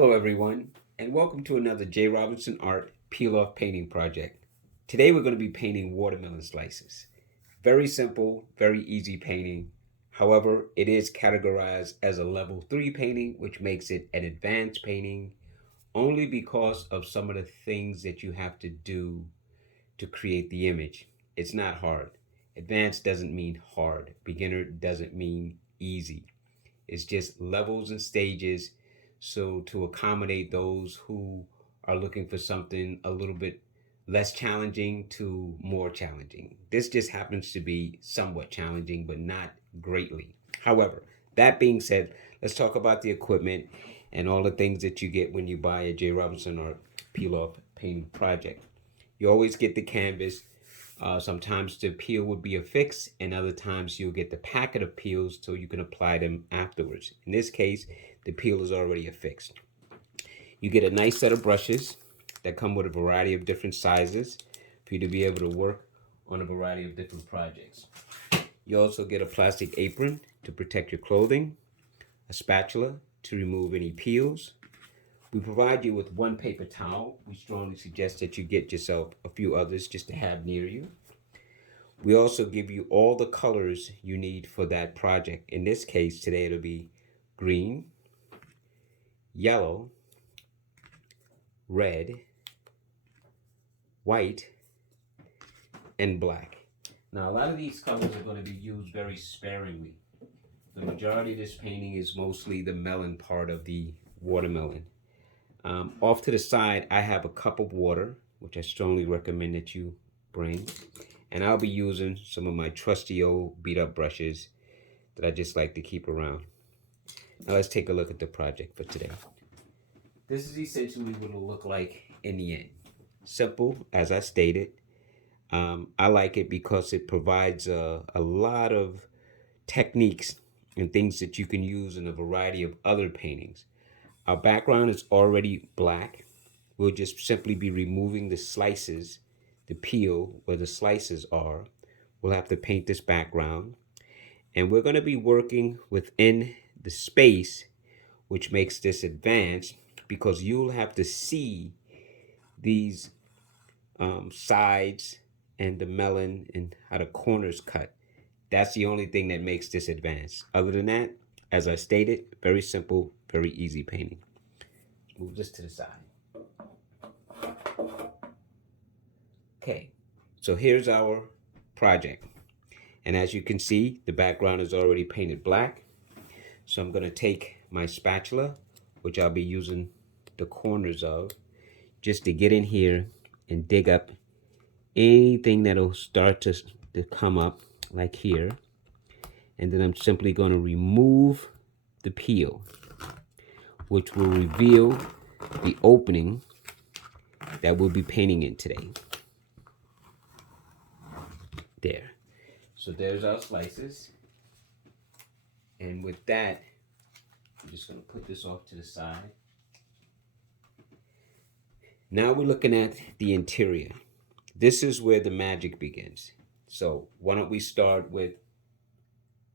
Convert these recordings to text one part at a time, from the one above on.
Hello everyone, and welcome to another J. Robinson Art Peel-Off painting project. Today we're going to be painting watermelon slices. Very simple, very easy painting. However, it is categorized as a level 3 painting, which makes it an advanced painting only because of some of the things that you have to do to create the image. It's not hard. Advanced doesn't mean hard. Beginner doesn't mean easy. It's just levels and stages. So to accommodate those who are looking for something a little bit less challenging to more challenging. This just happens to be somewhat challenging, but not greatly. However, that being said, let's talk about the equipment and all the things that you get when you buy a J. Robinson Art Peel-Off painting project. You always get the canvas. Sometimes the peel would be affixed, and other times you'll get the packet of peels so you can apply them afterwards. In this case, the peel is already affixed. You get a nice set of brushes that come with a variety of different sizes for you to be able to work on a variety of different projects. You also get a plastic apron to protect your clothing, a spatula to remove any peels. We provide you with one paper towel. We strongly suggest that you get yourself a few others just to have near you. We also give you all the colors you need for that project. In this case, today it'll be green, yellow, red, white, and black. Now, a lot of these colors are going to be used very sparingly. The majority of this painting is mostly the melon part of the watermelon. Off to the side, I have a cup of water, which I strongly recommend that you bring. And I'll be using some of my trusty old beat up brushes that I just like to keep around. Now let's take a look at the project for today. This is essentially what it'll look like in the end. Simple, as I stated. I like it because it provides a lot of techniques and things that you can use in a variety of other paintings. Our background is already black. We'll just simply be removing the slices, the peel where the slices are. We'll have to paint this background. And we're going to be working within the space, which makes this advanced because you'll have to see these sides and the melon and how the corners cut. That's the only thing that makes this advanced. Other than that, as I stated, very simple, very easy painting. Move this to the side. Okay, so here's our project. And as you can see, the background is already painted black. So I'm going to take my spatula, which I'll be using the corners of, just to get in here and dig up anything that'll start to come up, like here. And then I'm simply going to remove the peel, which will reveal the opening that we'll be painting in today. There. So there's our slices. And with that, I'm just going to put this off to the side. Now we're looking at the interior. This is where the magic begins. So why don't we start with,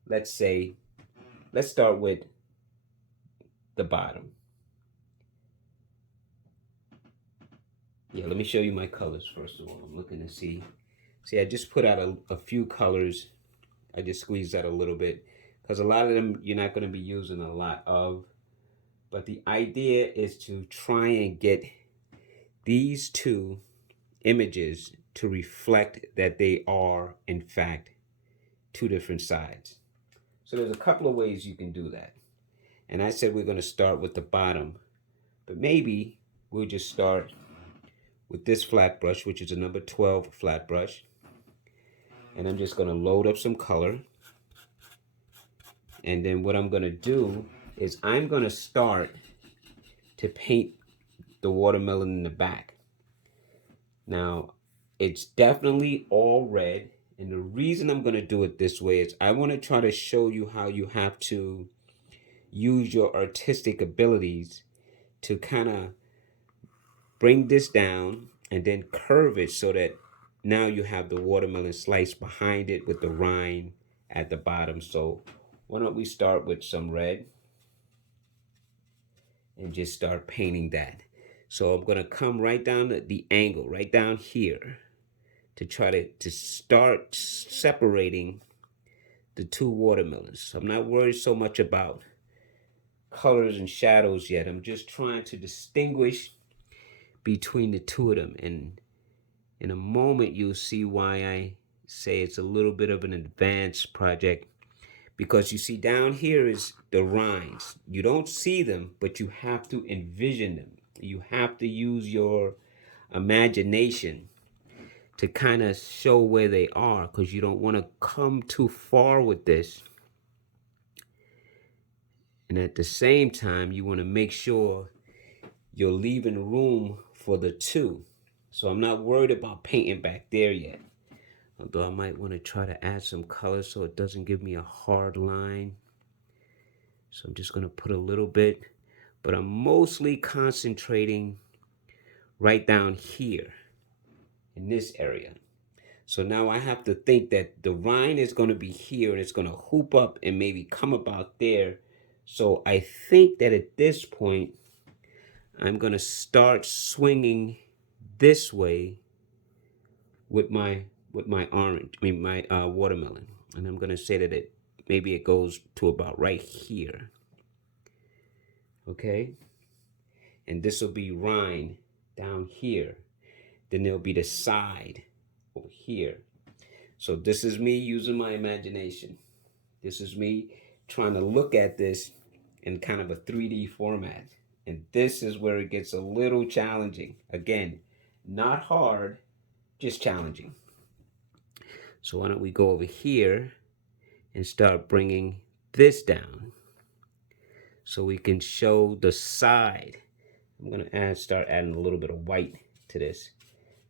let's start with the bottom. Yeah, let me show you my colors first of all. I'm looking to see. See, I just put out a few colors. I just squeezed out a little bit because a lot of them you're not going to be using a lot of. But the idea is to try and get these two images to reflect that they are, in fact, two different sides. So there's a couple of ways you can do that. And I said we're going to start with the bottom. But maybe we'll just start with this flat brush, which is a number 12 flat brush. And I'm just going to load up some color. And then what I'm going to do is I'm going to start to paint the watermelon in the back. Now, it's definitely all red. And the reason I'm going to do it this way is I want to try to show you how you have to use your artistic abilities to kind of bring this down and then curve it so that now you have the watermelon slice behind it with the rind at the bottom. So why don't we start with some red. and just start painting that. So I'm gonna come right down the angle, right down here, to try to start separating the two watermelons. So I'm not worried so much about colors and shadows yet. I'm just trying to distinguish between the two of them. And in a moment, you'll see why I say it's a little bit of an advanced project. Because you see, down here is the rinds. You don't see them, but you have to envision them. You have to use your imagination to kind of show where they are, because you don't want to come too far with this. And at the same time, you want to make sure you're leaving room for the two. So I'm not worried about painting back there yet. Although I might want to try to add some color so it doesn't give me a hard line. So I'm just going to put a little bit, but I'm mostly concentrating right down here in this area. So now I have to think that the rind is going to be here and it's going to hoop up and maybe come about there. So I think that at this point, I'm going to start swinging this way with my orange, my watermelon. And I'm going to say that maybe it goes to about right here. Okay? And this will be rind down here. Then there'll be the side over here. So this is me using my imagination. This is me trying to look at this in kind of a 3D format. And this is where it gets a little challenging. Again, not hard, just challenging. So why don't we go over here and start bringing this down so we can show the side. I'm going to start adding a little bit of white to this.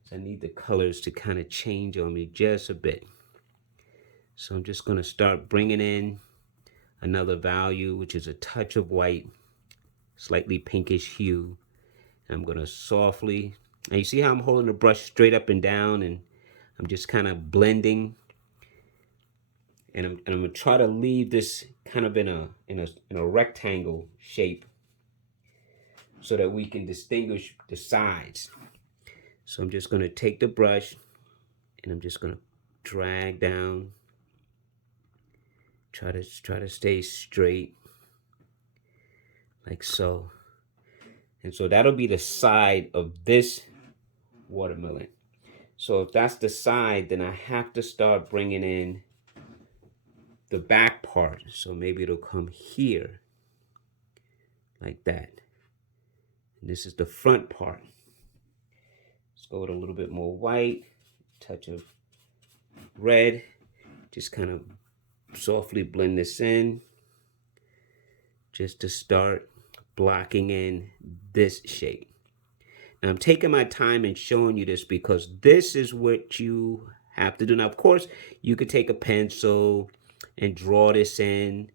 So I need the colors to kind of change on me just a bit. So I'm just going to start bringing in another value, which is a touch of white, slightly pinkish hue. And I'm going to softly, and you see how I'm holding the brush straight up and down, and I'm just kind of blending. And I'm going to try to leave this kind of in a rectangle shape so that we can distinguish the sides. So I'm just going to take the brush and I'm just going to drag down. Try to stay straight, like so. And so that'll be the side of this watermelon. So if that's the side, then I have to start bringing in the back part. So maybe it'll come here, like that. And this is the front part. Let's go with a little bit more white, touch of red. Just kind of softly blend this in, just to start blocking in this shape. Now I'm taking my time and showing you this because this is what you have to do. Now, of course, you could take a pencil and draw this in,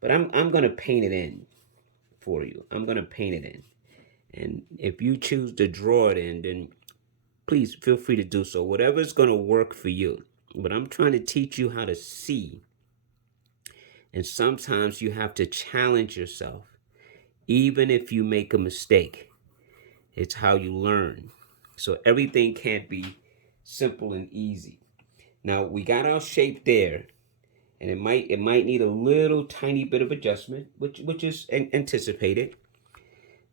but I'm going to paint it in for you. I'm going to paint it in. And if you choose to draw it in, then please feel free to do so. Whatever's going to work for you. But I'm trying to teach you how to see. And sometimes you have to challenge yourself. Even if you make a mistake, it's how you learn. So everything can't be simple and easy. Now we got our shape there, and it might need a little tiny bit of adjustment, which is anticipated.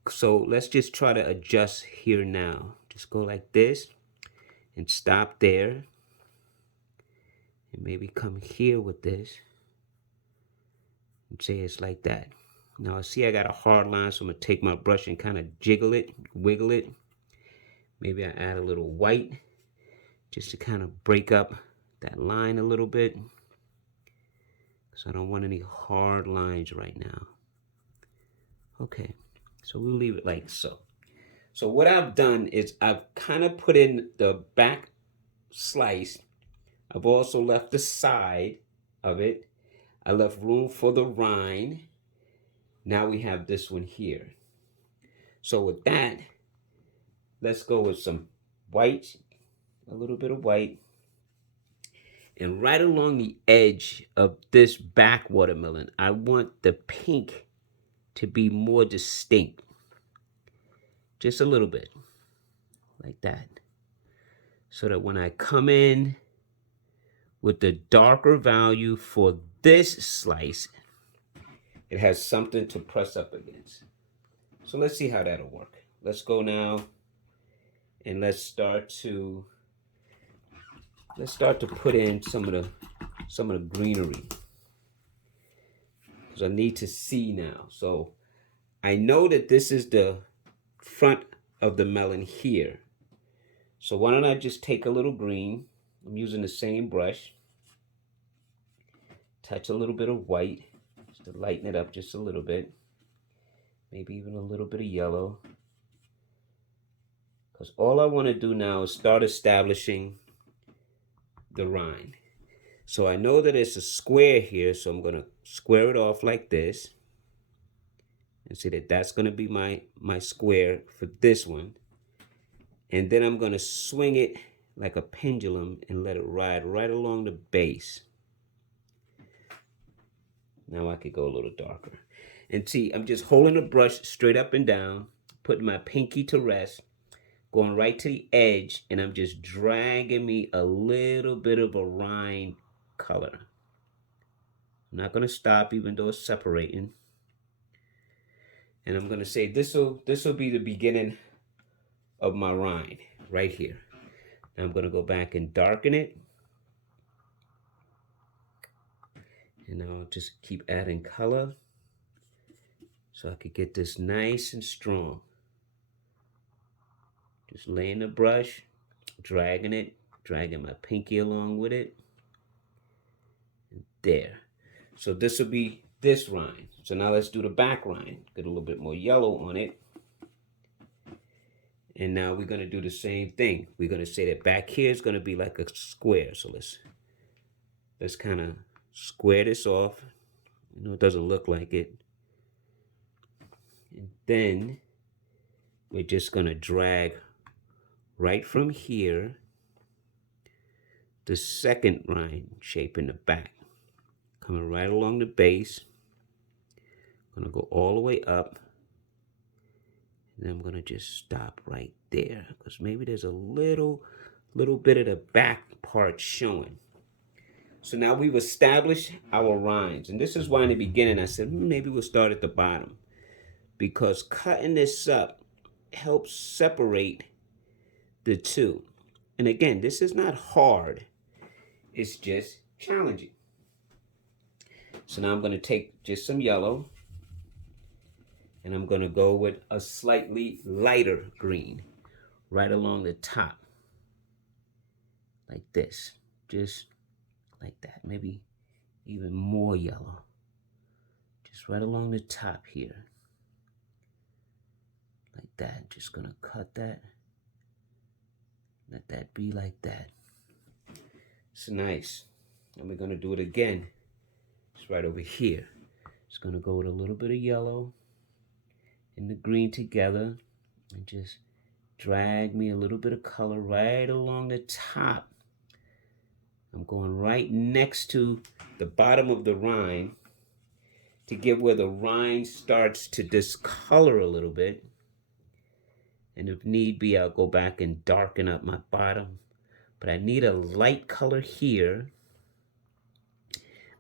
So let's just try to adjust here now. Just go like this and stop there. And maybe come here with this. And say it's like that. Now see I got a hard line, so I'm going to take my brush and kind of jiggle it, wiggle it. Maybe I add a little white just to kind of break up that line a little bit. Because I don't want any hard lines right now. Okay, so we'll leave it like so. So what I've done is I've kind of put in the back slice. I've also left the side of it. I left room for the rind. Now we have this one here. So with that, let's go with some white, a little bit of white. And right along the edge of this back watermelon, I want the pink to be more distinct. just a little bit, like that. So that when I come in with the darker value for this slice, it has something to press up against. So let's see how that'll work. Let's go now and let's start to put in some of the greenery, because I need to see now. So I know that this is the front of the melon here. So why don't I just take a little green? I'm using the same brush. Touch a little bit of white just to lighten it up just a little bit. Maybe even a little bit of yellow. Because all I want to do now is start establishing the rind. So I know that it's a square here, so I'm going to square it off like this. And see that that's going to be my square for this one. And then I'm going to swing it like a pendulum and let it ride right along the base. Now I could go a little darker. And see, I'm just holding the brush straight up and down, putting my pinky to rest, going right to the edge, and I'm just dragging me a little bit of a rind color. I'm not going to stop even though it's separating. And I'm going to say this will be the beginning of my rind right here. Now I'm going to go back and darken it. And I'll just keep adding color so I could get this nice and strong. Just laying the brush, dragging it, dragging my pinky along with it. And there. So this will be this rind. So now let's do the back rind. Get a little bit more yellow on it. And now we're going to do the same thing. We're going to say that back here is going to be like a square. So let's kind of square this off. You know, it doesn't look like it. And then we're just going to drag right from here the second rind shape in the back. Coming right along the base. I'm going to go all the way up. And then I'm going to just stop right there, because maybe there's a little bit of the back part showing. So now we've established our rinds. And this is why in the beginning I said, maybe we'll start at the bottom. Because cutting this up helps separate the two. And again, this is not hard. It's just challenging. So now I'm going to take just some yellow. And I'm going to go with a slightly lighter green right along the top. Like this. Just like that. Maybe even more yellow. Just right along the top here. Like that. Just going to cut that. Let that be like that. It's nice. And we're going to do it again. It's right over here. Just going to go with a little bit of yellow and the green together, and just drag me a little bit of color right along the top. I'm going right next to the bottom of the rind to get where the rind starts to discolor a little bit. And if need be, I'll go back and darken up my bottom. But I need a light color here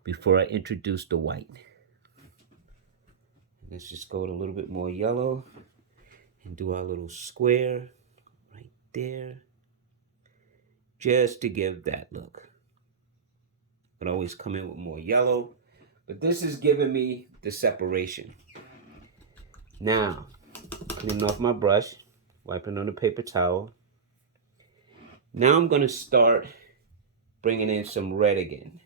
before I introduce the white. Let's just go with a little bit more yellow and do our little square right there, just to give that look. But always come in with more yellow. But this is giving me the separation. Now, cleaning off my brush, wiping on the paper towel. Now I'm going to start bringing in some red again.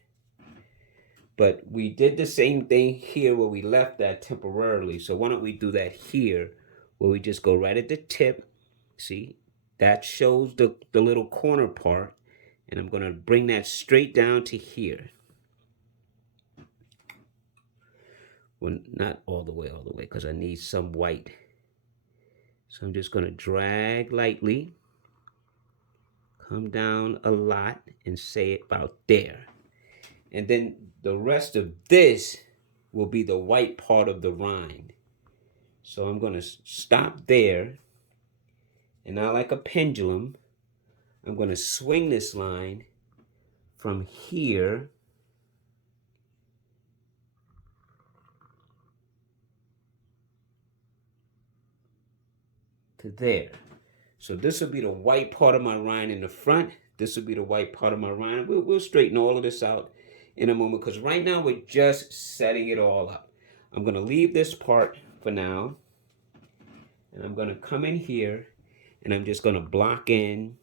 But we did the same thing here where we left that temporarily. So why don't we do that here where we just go right at the tip. See, that shows the little corner part. And I'm going to bring that straight down to here. Well, not all the way, because I need some white. So I'm just going to drag lightly. Come down a lot and say it about there. And then the rest of this will be the white part of the rind. So I'm going to stop there. And now, like a pendulum, I'm going to swing this line from here to there. So this will be the white part of my rind in the front. This will be the white part of my rind. We'll straighten all of this out in a moment, because right now we're just setting it all up. I'm going to leave this part for now. And I'm going to come in here and I'm just going to block in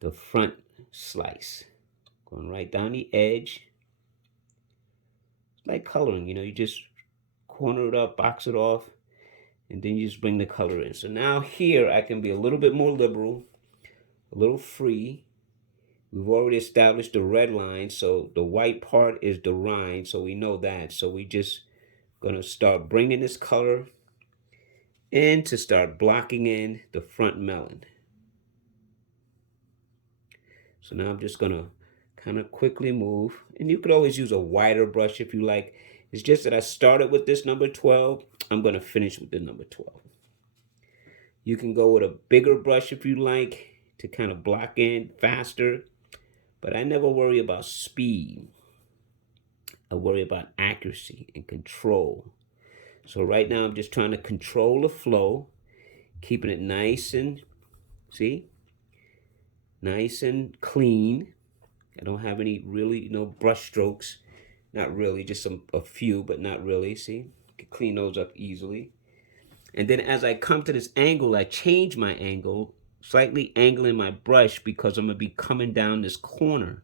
the front slice. Going right down the edge. It's like coloring, you know, you just corner it up, box it off, and then you just bring the color in. So now here I can be a little bit more liberal, a little free. We've already established the red line, so the white part is the rind, so we know that. So we just gonna start bringing this color in to start blocking in the front melon. So now I'm just gonna kind of quickly move, and you could always use a wider brush if you like. It's just that I started with this number 12. I'm gonna finish with the number 12. You can go with a bigger brush if you like to kind of block in faster, but I never worry about speed. I worry about accuracy and control. So right now I'm just trying to control the flow, keeping it nice and, see, nice and clean. I don't have any really, brush strokes. Not really, just a few, but not really, see? You can clean those up easily. And then as I come to this angle, I change my angle, slightly angling my brush because I'm going to be coming down this corner.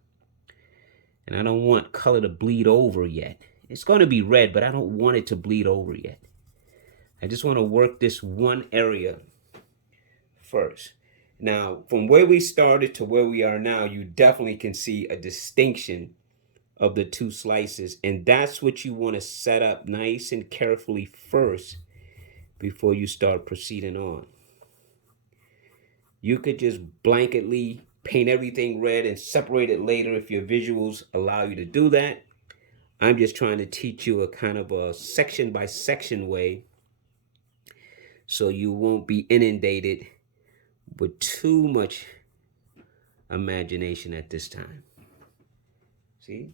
And I don't want color to bleed over yet. It's going to be red, but I don't want it to bleed over yet. I just want to work this one area first. Now, from where we started to where we are now, you definitely can see a distinction of the two slices. And that's what you want to set up nice and carefully first before you start proceeding on. You could just blanketly paint everything red and separate it later if your visuals allow you to do that. I'm just trying to teach you a kind of a section by section way so you won't be inundated with too much imagination at this time. See?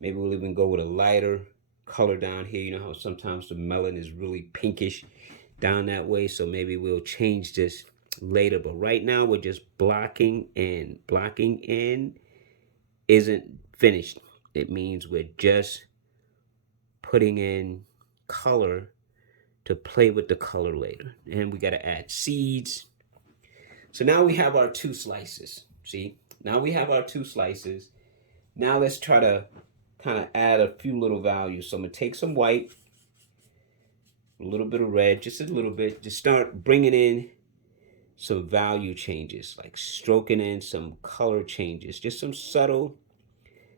Maybe we'll even go with a lighter color down here. You know how sometimes the melon is really pinkish down that way, so maybe we'll change this later. But right now we're just blocking in. Blocking in isn't finished. It means we're just putting in color to play with the color later. And we got to add seeds. So now we have our two slices. See? Now we have our two slices. Now let's try to kind of add a few little values. So I'm going to take some white, a little bit of red, just a little bit. Just start bringing in some value changes, like stroking in some color changes, just some subtle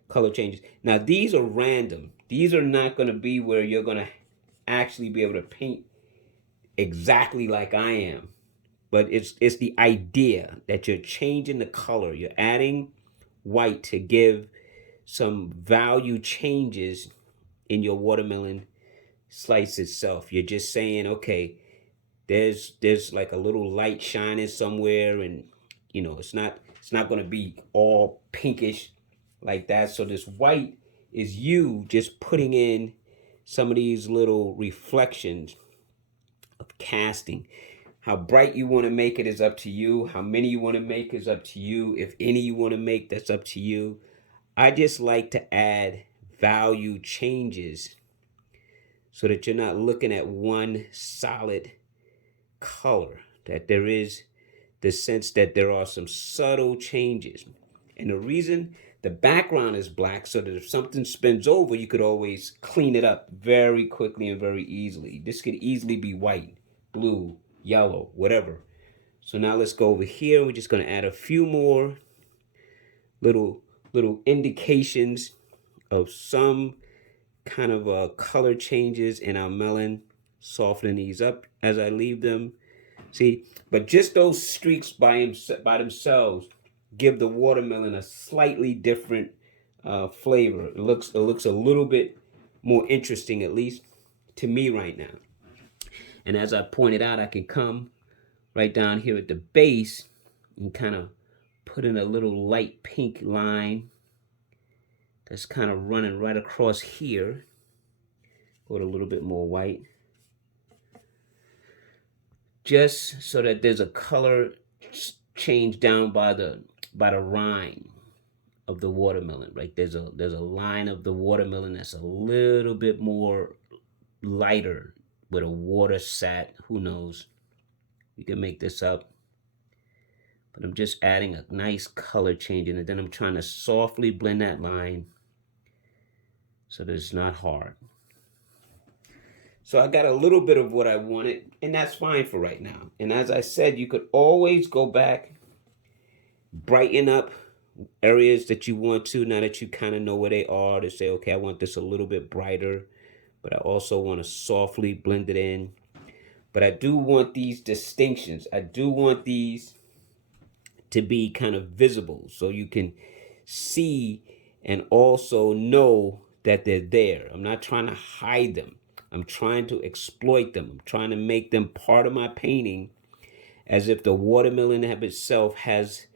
color changes. Now these are random. These are not going to be where you're going to actually be able to paint exactly like I am. But it's the idea that you're changing the color. You're adding white to give some value changes in your watermelon slice itself. You're just saying, okay, there's like a little light shining somewhere, and it's not going to be all pinkish like that. So this white is you just putting in some of these little reflections of casting. How bright you want to make it is up to you. How many you want to make is up to you. If any you want to make, that's up to you. I just like to add value changes so that you're not looking at one solid color, that there is the sense that there are some subtle changes. And the reason the background is black, so that if something spins over, you could always clean it up very quickly and very easily. This could easily be white, blue, yellow, whatever. So now let's go over here. We're just going to add a few more little indications of some kind of color changes in our melon, softening these up as I leave them. See, but just those streaks by themselves give the watermelon a slightly different flavor. It looks a little bit more interesting, at least to me right now. And as I pointed out, I can come right down here at the base and kind of put in a little light pink line that's kind of running right across here. Put a little bit more white, just so that there's a color change down by the rind of the watermelon. Right, there's a line of the watermelon that's a little bit more lighter with a water sat. Who knows? You can make this up. But I'm just adding a nice color change in it. Then I'm trying to softly blend that line so that it's not hard. So I got a little bit of what I wanted, and that's fine for right now. And as I said, you could always go back, brighten up areas that you want to, now that you kind of know where they are, to say, okay, I want this a little bit brighter, but I also want to softly blend it in. But I do want these distinctions. I do want these to be kind of visible so you can see and also know that they're there. I'm not trying to hide them. I'm trying to exploit them. I'm trying to make them part of my painting, as if the watermelon itself has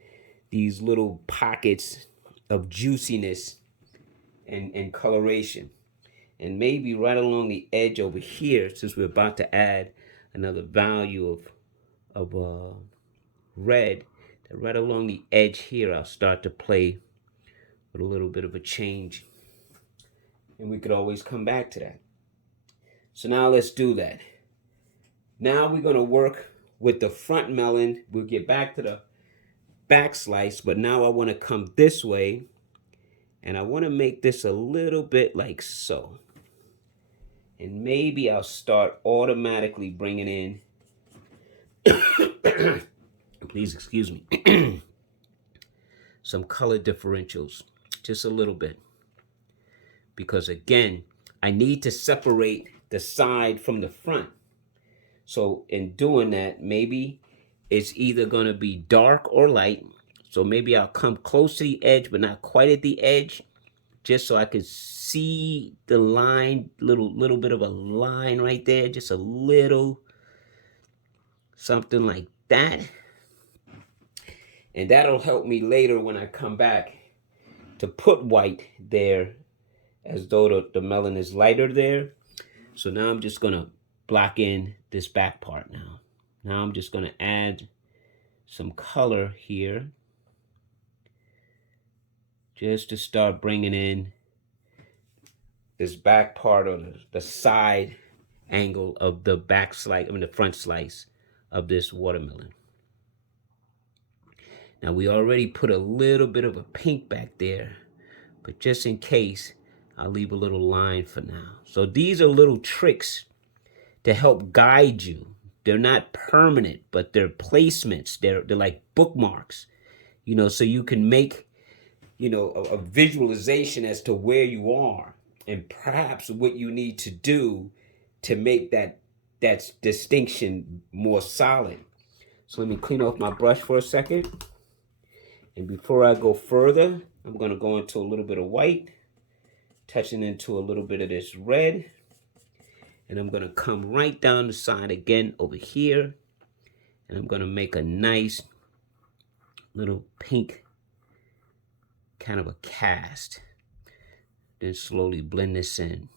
these little pockets of juiciness and coloration. And maybe right along the edge over here, since we're about to add another value of red, that right along the edge here, I'll start to play with a little bit of a change. And we could always come back to that. So now let's do that. Now we're going to work with the front melon. We'll get back to the back slice, but now I want to come this way, and I want to make this a little bit like so. And maybe I'll start automatically bringing in, please excuse me, some color differentials, just a little bit. Because again, I need to separate the side from the front. So in doing that, maybe it's either going to be dark or light. So maybe I'll come close to the edge, but not quite at the edge, just so I could see the line, little bit of a line right there, just a little something like that. And that'll help me later when I come back to put white there, as though the melon is lighter there. So now I'm just gonna block in this back part now. Now I'm just gonna add some color here, just to start bringing in this back part, or the side angle of the back slice, the front slice of this watermelon. Now we already put a little bit of a pink back there, but just in case, I'll leave a little line for now. So these are little tricks to help guide you. They're not permanent, but they're placements. They're like bookmarks, so you can make, a visualization as to where you are and perhaps what you need to do to make that distinction more solid. So let me clean off my brush for a second. And before I go further, I'm going to go into a little bit of white, touching into a little bit of this red. And I'm going to come right down the side again over here. And I'm going to make a nice little pink kind of a cast. Then slowly blend this in.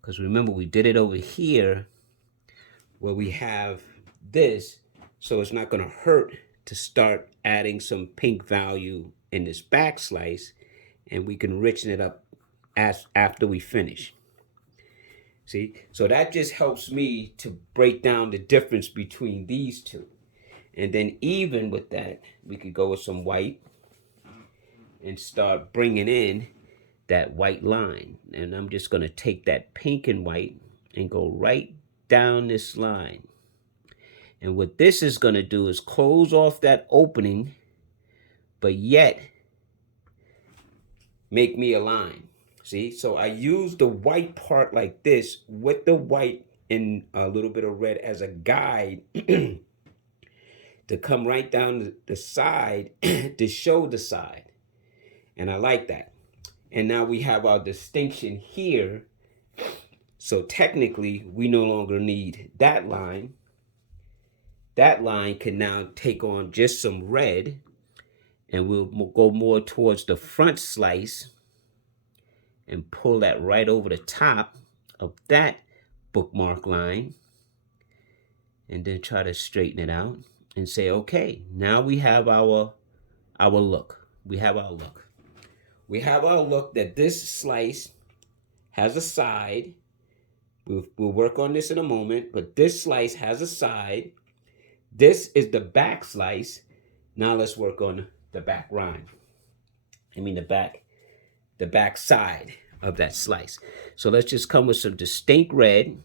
Because remember, we did it over here where we have this. So it's not going to hurt to start adding some pink value in this back slice. And we can richen it up after we finish. See, so that just helps me to break down the difference between these two. And then even with that, we could go with some white and start bringing in that white line. And I'm just going to take that pink and white and go right down this line. And what this is going to do is close off that opening, but yet make me a line. See, so I use the white part like this with the white and a little bit of red as a guide to come right down the side to show the side. And I like that. And now we have our distinction here. So technically, we no longer need that line. That line can now take on just some red, and we'll go more towards the front slice and pull that right over the top of that bookmark line, and then try to straighten it out and say, okay, now we have our look. We have our look. We have our look that this slice has a side. We'll work on this in a moment, but this slice has a side. This is the back slice. Now let's work on the back rind. I mean the back side of that slice. So let's just come with some distinct red,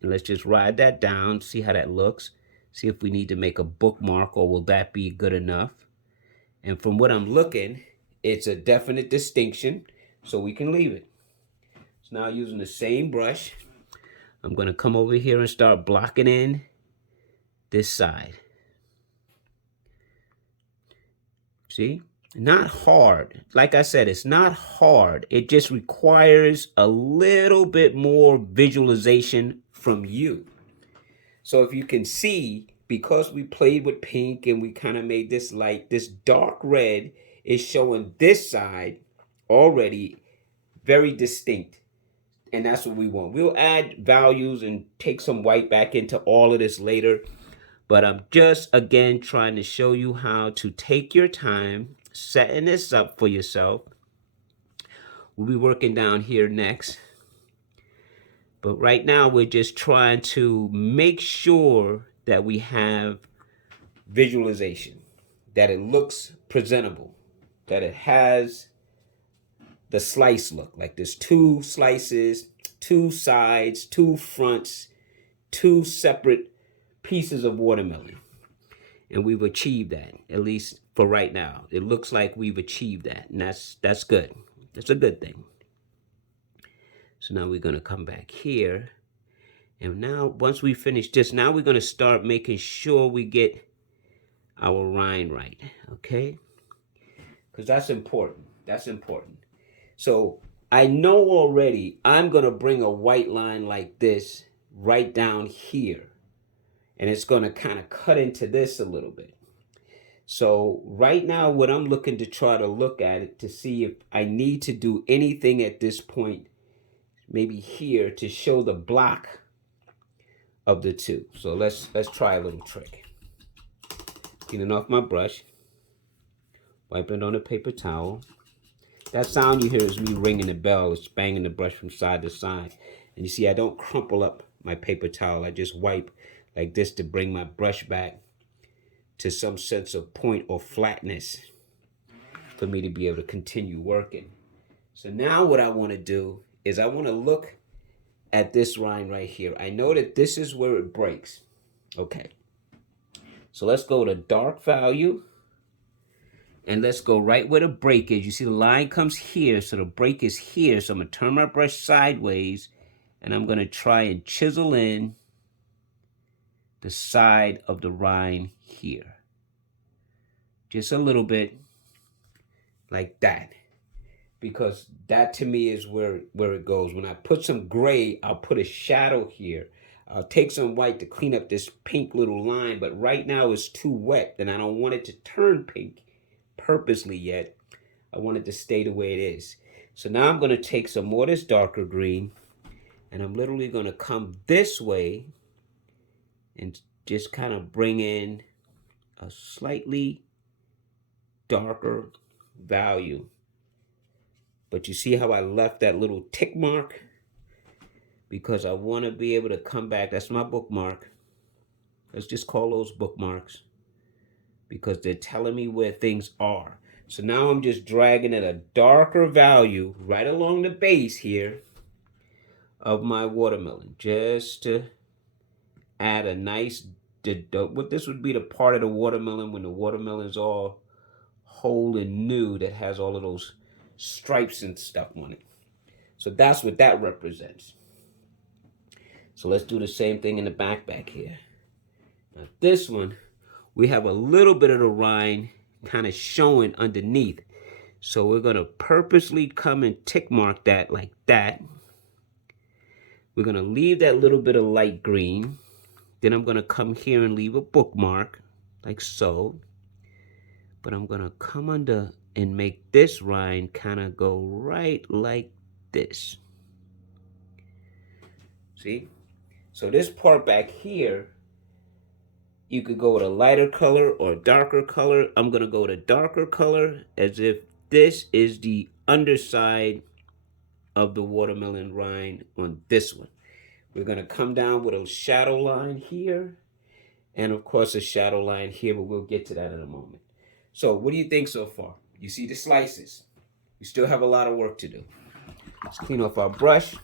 and let's just ride that down, see how that looks. See if we need to make a bookmark, or will that be good enough? And from what I'm looking, it's a definite distinction, so we can leave it. So now using the same brush, I'm going to come over here and start blocking in this side. See? Not hard. Like I said, it's not hard. It just requires a little bit more visualization from you. So if you can see, because we played with pink and we kind of made this light, this dark red is showing this side already very distinct. And that's what we want. We'll add values and take some white back into all of this later. But I'm just, again, trying to show you how to take your time setting this up for yourself. We'll be working down here next. But right now, we're just trying to make sure that we have visualization, that it looks presentable, that it has the slice look. Like there's two slices, two sides, two fronts, two separate pieces of watermelon. And we've achieved that, at least for right now. It looks like we've achieved that, and that's good. That's a good thing. So now we're going to come back here. And now, once we finish this, now we're going to start making sure we get our rind right, okay? Because that's important. That's important. So I know already I'm going to bring a white line like this right down here. And it's going to kind of cut into this a little bit. So right now, what I'm looking to try to look at it to see if I need to do anything at this point, maybe here, to show the block of the two. So let's try a little trick. Cleaning off my brush, wiping it on a paper towel. That sound you hear is me ringing the bell. It's banging the brush from side to side. And you see, I don't crumple up my paper towel. I just wipe like this to bring my brush back to some sense of point or flatness for me to be able to continue working. So now what I want to do is I want to look at this rind right here. I know that this is where it breaks. Okay. So let's go to dark value. And let's go right where the break is. You see the line comes here, so the break is here. So I'm going to turn my brush sideways, and I'm going to try and chisel in the side of the rind here. Just a little bit like that. Because that to me is where it goes. When I put some gray, I'll put a shadow here. I'll take some white to clean up this pink little line. But right now it's too wet, and I don't want it to turn pink purposely yet. I want it to stay the way it is. So now I'm going to take some more of this darker green, and I'm literally going to come this way and just kind of bring in a slightly darker value. But you see how I left that little tick mark? Because I want to be able to come back. That's my bookmark. Let's just call those bookmarks, because they're telling me where things are. So now I'm just dragging at a darker value right along the base here of my watermelon, just to add a nice, what this would be the part of the watermelon when the watermelon's all whole and new, that has all of those stripes and stuff on it. So that's what that represents. So let's do the same thing in the back here. Now this one, we have a little bit of the rind kind of showing underneath. So we're going to purposely come and tick mark that like that. We're going to leave that little bit of light green. Then I'm going to come here and leave a bookmark, like so. But I'm going to come under and make this rind kind of go right like this. See? So this part back here, you could go with a lighter color or a darker color. I'm going to go with a darker color as if this is the underside of the watermelon rind on this one. We're going to come down with a shadow line here and of course a shadow line here, but we'll get to that in a moment. So what do you think so far? You see the slices. We still have a lot of work to do. Let's clean off our brush.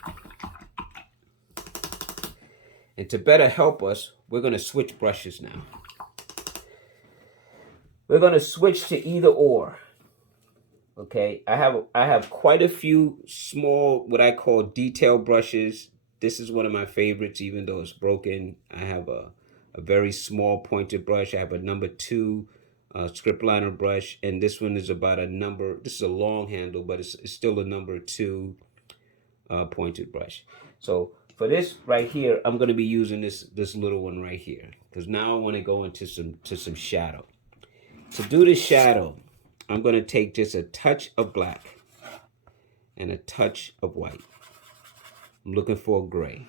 And to better help us, we're going to switch brushes now. We're going to switch to either or. Okay, I have quite a few small, what I call detail brushes. This is one of my favorites, even though it's broken. I have a very small pointed brush. I have a number 2 script liner brush, and this one is about a number. This is a long handle, but it's still a number 2 pointed brush. So for this right here, I'm going to be using this little one right here because now I want to go into some shadow. To do the shadow, I'm going to take just a touch of black and a touch of white. I'm looking for a gray.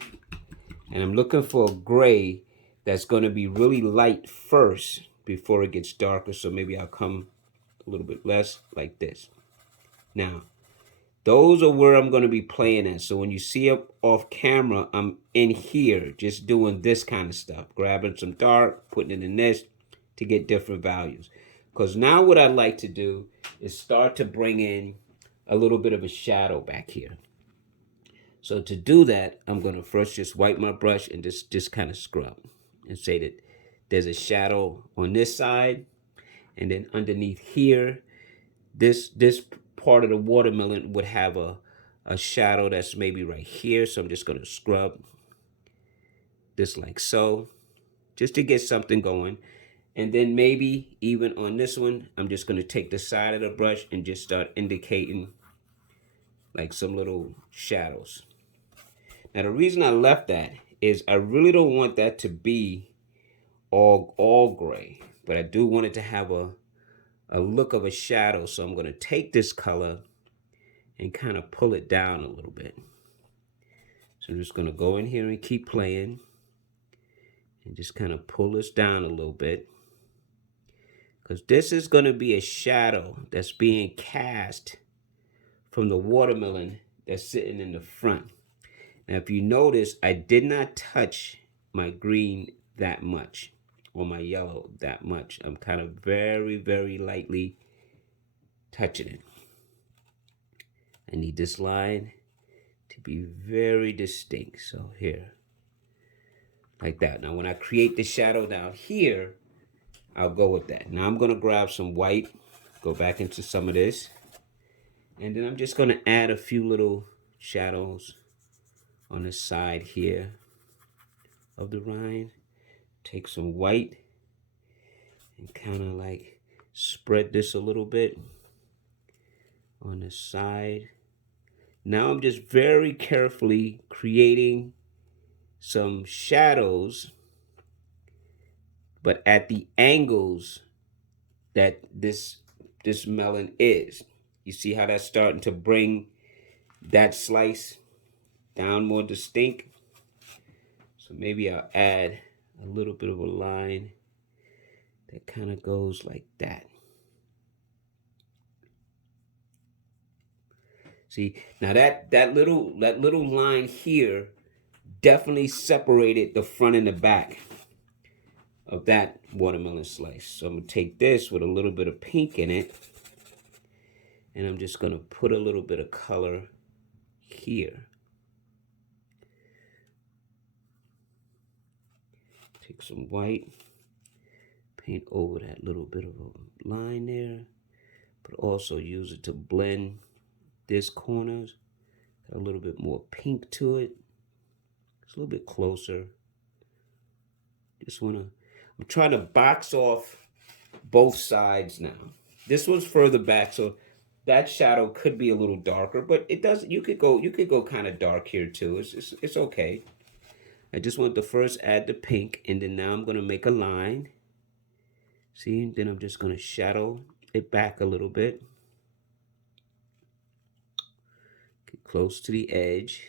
And I'm looking for a gray that's going to be really light first before it gets darker. So maybe I'll come a little bit less like this. Now, those are where I'm going to be playing at. So when you see up off camera, I'm in here just doing this kind of stuff. Grabbing some dark, putting it in this to get different values. Because now what I'd like to do is start to bring in a little bit of a shadow back here. So to do that, I'm going to first just wipe my brush and just kind of scrub and say that there's a shadow on this side. And then underneath here, this part of the watermelon would have a shadow that's maybe right here. So I'm just going to scrub this like so, just to get something going. And then maybe even on this one, I'm just going to take the side of the brush and just start indicating like some little shadows. Now the reason I left that is I really don't want that to be all gray, but I do want it to have a look of a shadow. So I'm going to take this color and kind of pull it down a little bit. So I'm just going to go in here and keep playing and just kind of pull this down a little bit, because this is going to be a shadow that's being cast from the watermelon that's sitting in the front. Now, if you notice, I did not touch my green that much or my yellow that much. I'm kind of very, very lightly touching it. I need this line to be very distinct. So here, like that. Now, when I create the shadow down here, I'll go with that. Now, I'm going to grab some white, go back into some of this, and then I'm just going to add a few little shadows on the side here of the rind. Take some white and kind of like spread this a little bit on the side. Now I'm just very carefully creating some shadows, but at the angles that this melon is. You see how that's starting to bring that slice down more distinct? So maybe I'll add a little bit of a line that kind of goes like that. See, now that little line here definitely separated the front and the back of that watermelon slice. So I'm going to take this with a little bit of pink in it, and I'm just going to put a little bit of color here. Take some white, paint over that little bit of a line there, but also use it to blend this corners. Got a little bit more pink to it. It's a little bit closer. I'm trying to box off both sides now. This one's further back, so that shadow could be a little darker, but it doesn't. You could go kind of dark here too. It's okay. I just want to first add the pink, and then now I'm gonna make a line. See, then I'm just gonna shadow it back a little bit. Get close to the edge.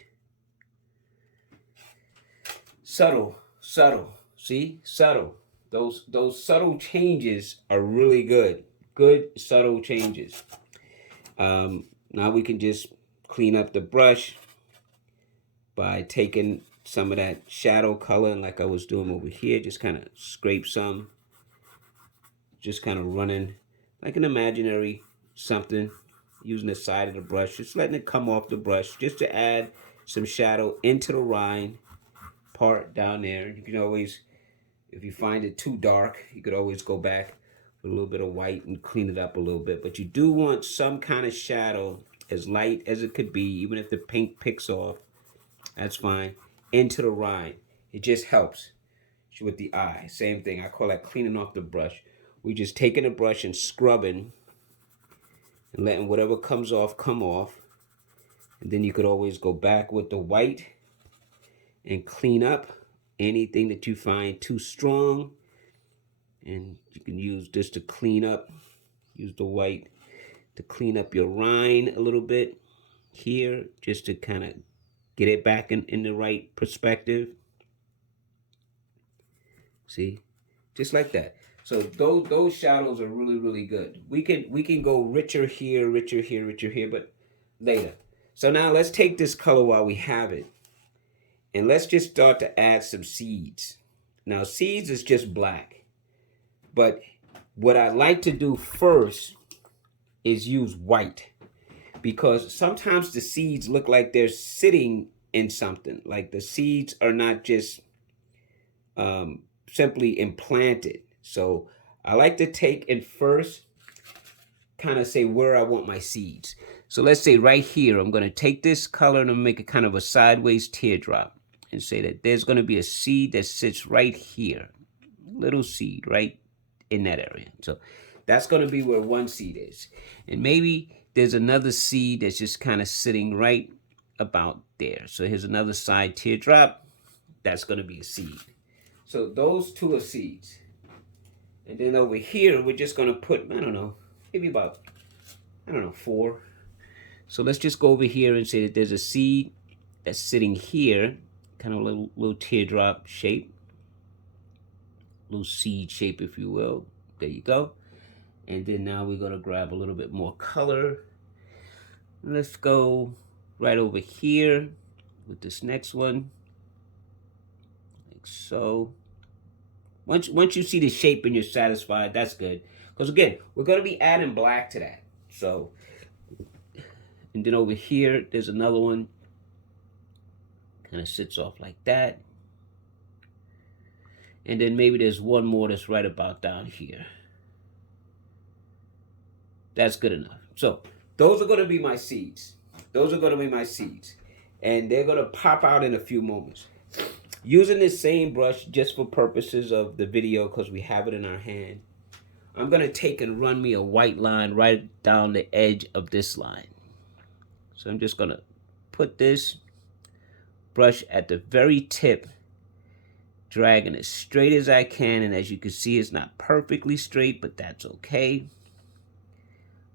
Subtle, subtle. See, subtle. Those subtle changes are really good. Good subtle changes. Now we can just clean up the brush by taking some of that shadow color, and like I was doing over here, just kind of scrape some, just kind of running like an imaginary something, using the side of the brush, just letting it come off the brush, just to add some shadow into the rind part down there. You can always, if you find it too dark, you could always go back with a little bit of white and clean it up a little bit. But you do want some kind of shadow, as light as it could be, even if the paint picks off, that's fine, into the rind. It just helps with the eye. Same thing, I call that cleaning off the brush. We just taking the brush and scrubbing and letting whatever comes off come off. And then you could always go back with the white and clean up anything that you find too strong. And you can use this to clean up. Use the white to clean up your rind a little bit here, just to kind of get it back in the right perspective. See, just like that. So those shadows are really good. We can go richer here, richer here, but later. So now let's take this color while we have it, and let's just start to add some seeds. Now seeds is just black, but what I like to do first is use white, because sometimes the seeds look like they're sitting in something. Like the seeds are not just simply implanted. So I like to take and first kind of say where I want my seeds. So let's say right here, I'm going to take this color and I'm make it kind of a sideways teardrop, and say that there's going to be a seed that sits right here. Little seed right in that area. So that's going to be where one seed is. And maybe there's another seed that's just kind of sitting right about there. So here's another side teardrop. That's going to be a seed. So those two are seeds. And then over here, we're just going to put, I don't know, maybe about, 4. So let's just go over here and say that there's a seed that's sitting here, kind of a little teardrop shape, little seed shape, if you will. There you go. And then now we're going to grab a little bit more color. Let's go right over here with this next one, like so. Once you see the shape and you're satisfied, that's good. Because again, we're going to be adding black to that. So, and then over here, there's another one. Kind of sits off like that. And then maybe there's one more that's right about down here. That's good enough. So those are going to be my seeds. Those are going to be my seeds. And they're going to pop out in a few moments. Using this same brush just for purposes of the video, because we have it in our hand, I'm going to take and run me a white line right down the edge of this line. So I'm just going to put this brush at the very tip, dragging as straight as I can. And as you can see, it's not perfectly straight, but that's okay.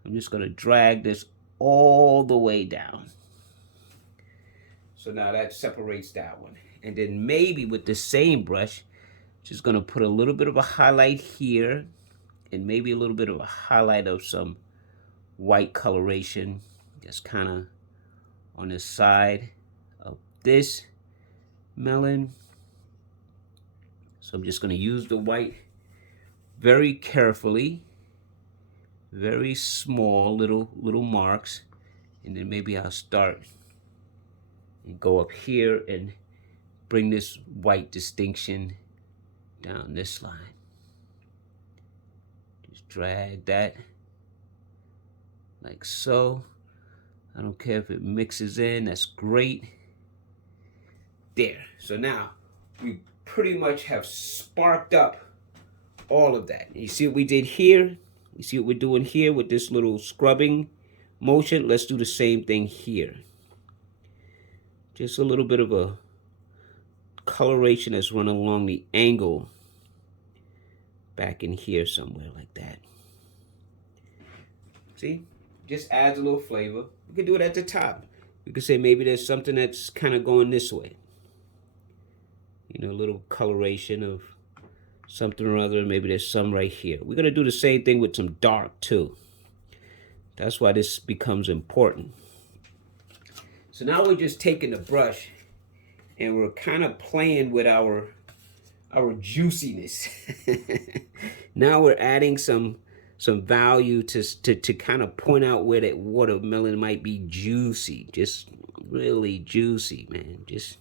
I'm just going to drag this all the way down. So now that separates that one. And then maybe with the same brush, just going to put a little bit of a highlight here, and maybe a little bit of a highlight of some white coloration, just kind of on the side of this melon. So I'm just going to use the white very carefully, very small little marks, and then maybe I'll start and go up here and bring this white distinction down this line. Just drag that like so. I don't care if it mixes in, that's great. There. So now we pretty much have sparked up all of that. You see what we did here? You see what we're doing here with this little scrubbing motion, let's do the same thing here. Just a little bit of a coloration that's run along the angle back in here somewhere like that. See? Just adds a little flavor. We can do it at the top. We could say maybe there's something that's kind of going this way. You know, a little coloration of something or other. Maybe there's some right here. We're going to do the same thing with some dark too. That's why this becomes important. So now we're just taking the brush and we're kind of playing with our juiciness. Now we're adding some value to kind of point out where that watermelon might be juicy. Just really juicy, man. Just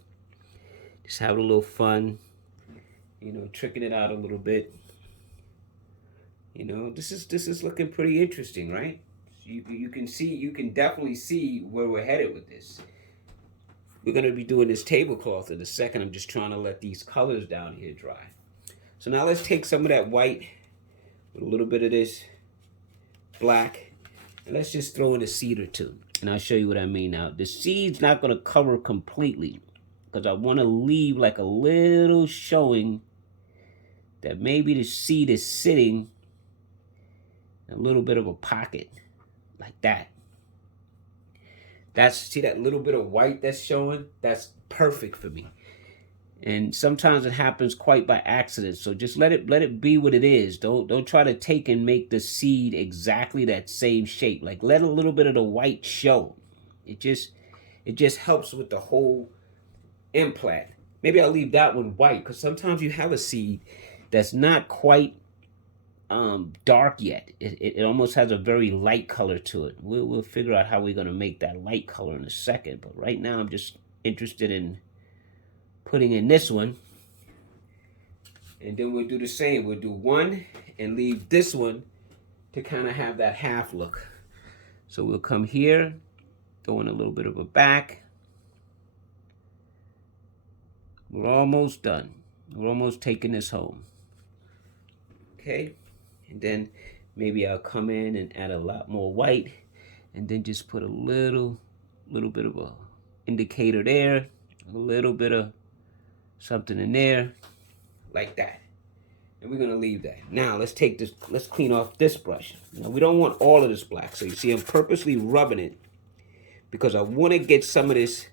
having a little fun. You know, tricking it out a little bit. You know, this is looking pretty interesting, right? You can definitely see where we're headed with this. We're going to be doing this tablecloth in a second. I'm just trying to let these colors down here dry. So now let's take some of that white with a little bit of this black, and let's just throw in a seed or two. And I'll show you what I mean now. The seed's not going to cover completely because I want to leave like a little showing that maybe the seed is sitting in a little bit of a pocket. Like that. See that little bit of white that's showing? That's perfect for me. And sometimes it happens quite by accident. So just let it be what it is. Don't try to take and make the seed exactly that same shape. Like let a little bit of the white show. It just helps with the whole implant. Maybe I'll leave that one white because sometimes you have a seed that's not quite dark yet. It almost has a very light color to it. We'll figure out how we're going to make that light color in a second. But right now I'm just interested in putting in this one. And then we'll do the same. We'll do one and leave this one to kind of have that half look. So we'll come here, throw in a little bit of a back. We're almost done. We're almost taking this home. Okay. And then maybe I'll come in and add a lot more white and then just put a little bit of a indicator there, a little bit of something in there like that. And we're going to leave that. Now let's take this, let's clean off this brush. Now we don't want all of this black. So you see I'm purposely rubbing it because I want to get some of this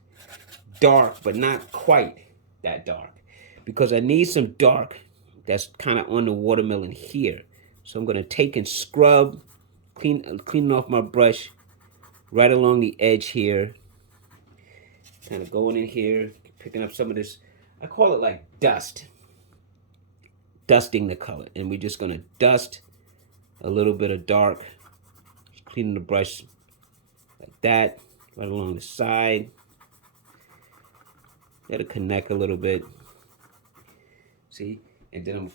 dark, but not quite that dark. Because I need some dark that's kind of on the watermelon here. So I'm going to take and scrub, cleaning off my brush right along the edge here. Kind of going in here, picking up some of this. I call it like dust. Dusting the color. And we're just going to dust a little bit of dark. Just cleaning the brush like that, right along the side. Let it connect a little bit. See? And then I'm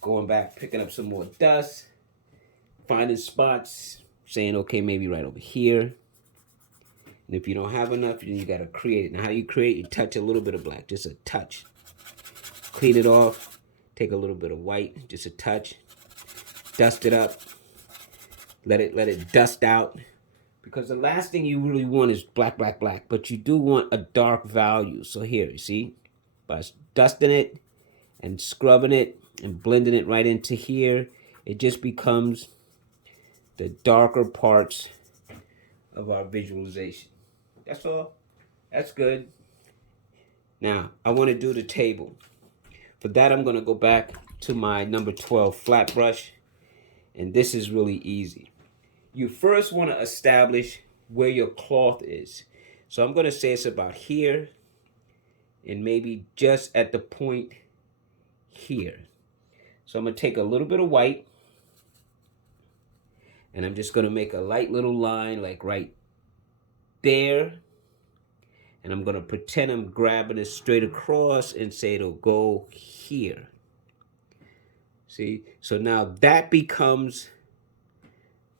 going back, picking up some more dust, finding spots, saying, okay, maybe right over here. And if you don't have enough, then you got to create it. Now, how you create? You touch a little bit of black, just a touch. Clean it off. Take a little bit of white, just a touch. Dust it up. Let it dust out. Because the last thing you really want is black, black, black. But you do want a dark value. So here, you see? By dusting it and scrubbing it and blending it right into here, it just becomes the darker parts of our visualization. That's all. That's good. Now, I want to do the table. For that, I'm going to go back to my number 12 flat brush. And this is really easy. You first want to establish where your cloth is. So I'm going to say it's about here and maybe just at the point here. So I'm going to take a little bit of white and I'm just going to make a light little line like right there. And I'm going to pretend I'm grabbing it straight across and say it'll go here. See? So now that becomes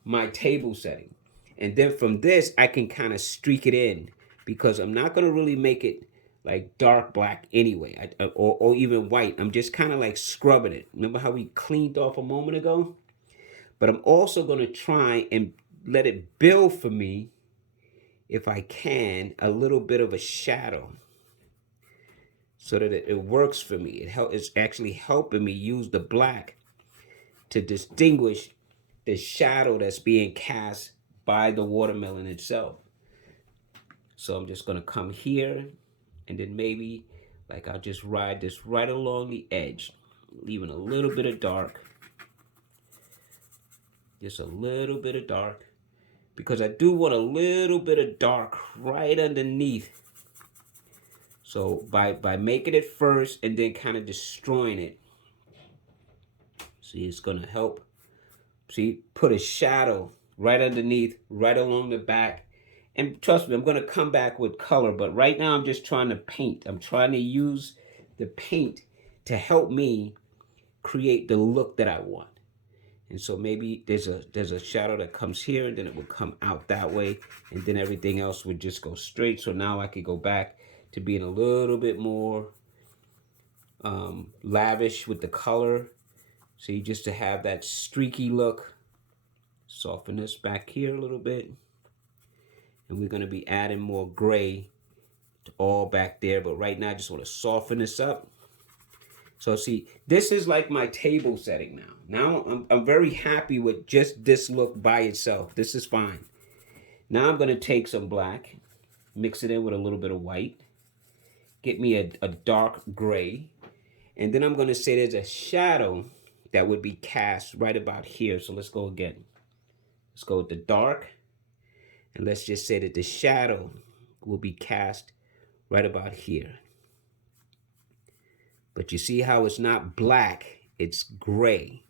my table setting. And then from this, I can kind of streak it in because I'm not going to really make it like dark black anyway, or even white. I'm just kind of like scrubbing it. Remember how we cleaned off a moment ago? But I'm also going to try and let it build for me, if I can, a little bit of a shadow so that it works for me. It's actually helping me use the black to distinguish the shadow that's being cast by the watermelon itself. So I'm just gonna come here, and then maybe like I'll just ride this right along the edge, leaving a little bit of dark, just a little bit of dark, because I do want a little bit of dark right underneath. So by making it first and then kind of destroying it, see, it's gonna help. See, put a shadow right underneath, right along the back. And trust me, I'm gonna come back with color, but right now I'm just trying to paint. I'm trying to use the paint to help me create the look that I want. And so maybe there's a shadow that comes here, and then it will come out that way, and then everything else would just go straight. So now I could go back to being a little bit more lavish with the color. See, just to have that streaky look. Soften this back here a little bit. And we're going to be adding more gray to all back there. But right now I just want to soften this up. So see, this is like my table setting now. Now I'm very happy with just this look by itself. This is fine. Now I'm going to take some black, mix it in with a little bit of white, get me a dark gray, and then I'm going to say there's a shadow that would be cast right about here. So let's go again. Let's go with the dark, and let's just say that the shadow will be cast right about here. But you see how it's not black, it's gray.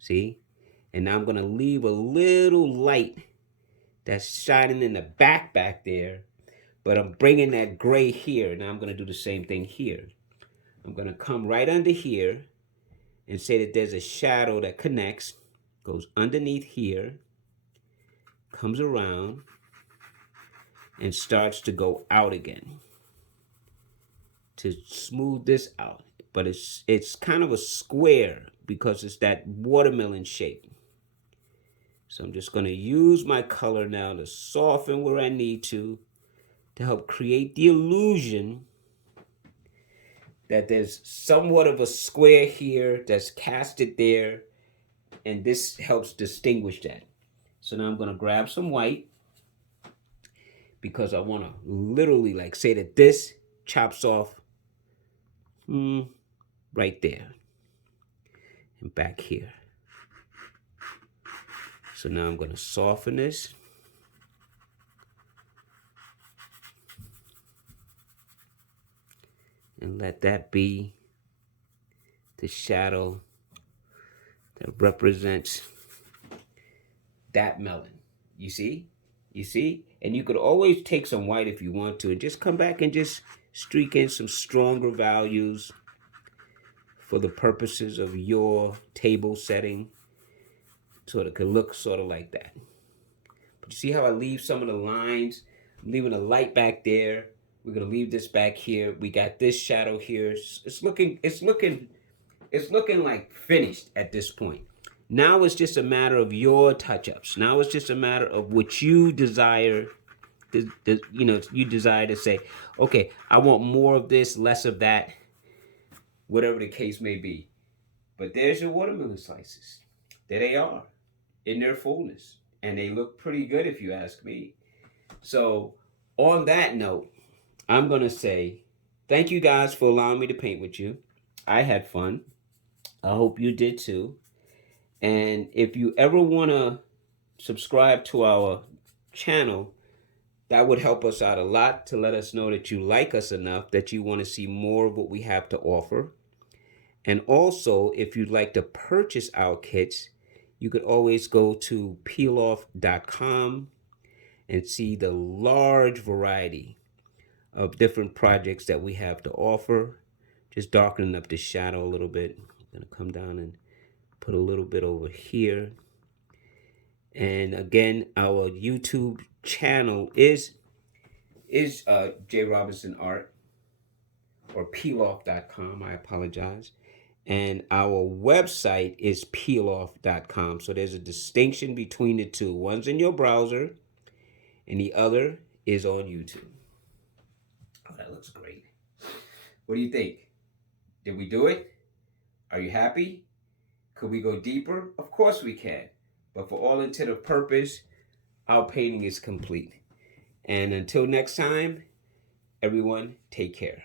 See? And now I'm going to leave a little light that's shining in the back there, but I'm bringing that gray here. Now I'm going to do the same thing here. I'm going to come right under here and say that there's a shadow that connects, goes underneath here, comes around, and starts to go out again to smooth this out. But it's kind of a square because it's that watermelon shape. So I'm just going to use my color now to soften where I need to help create the illusion that there's somewhat of a square here that's casted there, and this helps distinguish that. So now I'm going to grab some white, because I want to literally like say that this chops off right there and back here. So now I'm going to soften this. And let that be the shadow that represents that melon. You see? You see? And you could always take some white if you want to and just come back and just streak in some stronger values for the purposes of your table setting, so it could look sort of like that. But you see how I leave some of the lines? I'm leaving a light back there. We're gonna leave this back here. We got this shadow here. It's looking like finished at this point. Now it's just a matter of your touch-ups. Now it's just a matter of what you desire. You desire to say, okay, I want more of this, less of that, whatever the case may be. But there's your watermelon slices. There they are in their fullness. And they look pretty good if you ask me. So on that note, I'm going to say thank you guys for allowing me to paint with you. I had fun. I hope you did too. And if you ever want to subscribe to our channel, that would help us out a lot to let us know that you like us enough that you want to see more of what we have to offer. And also, if you'd like to purchase our kits, you could always go to Peiloff.com and see the large variety of different projects that we have to offer. Just darkening up the shadow a little bit. I'm going to come down and put a little bit over here. And again, our YouTube channel is J Robinson Art, or Peiloff.com. I apologize. And our website is peiloff.com. So there's a distinction between the two. One's in your browser and the other is on YouTube. Oh, that looks great. What do you think? Did we do it? Are you happy? Could we go deeper? Of course we can. But for all intent of purpose, our painting is complete. And until next time, everyone, take care.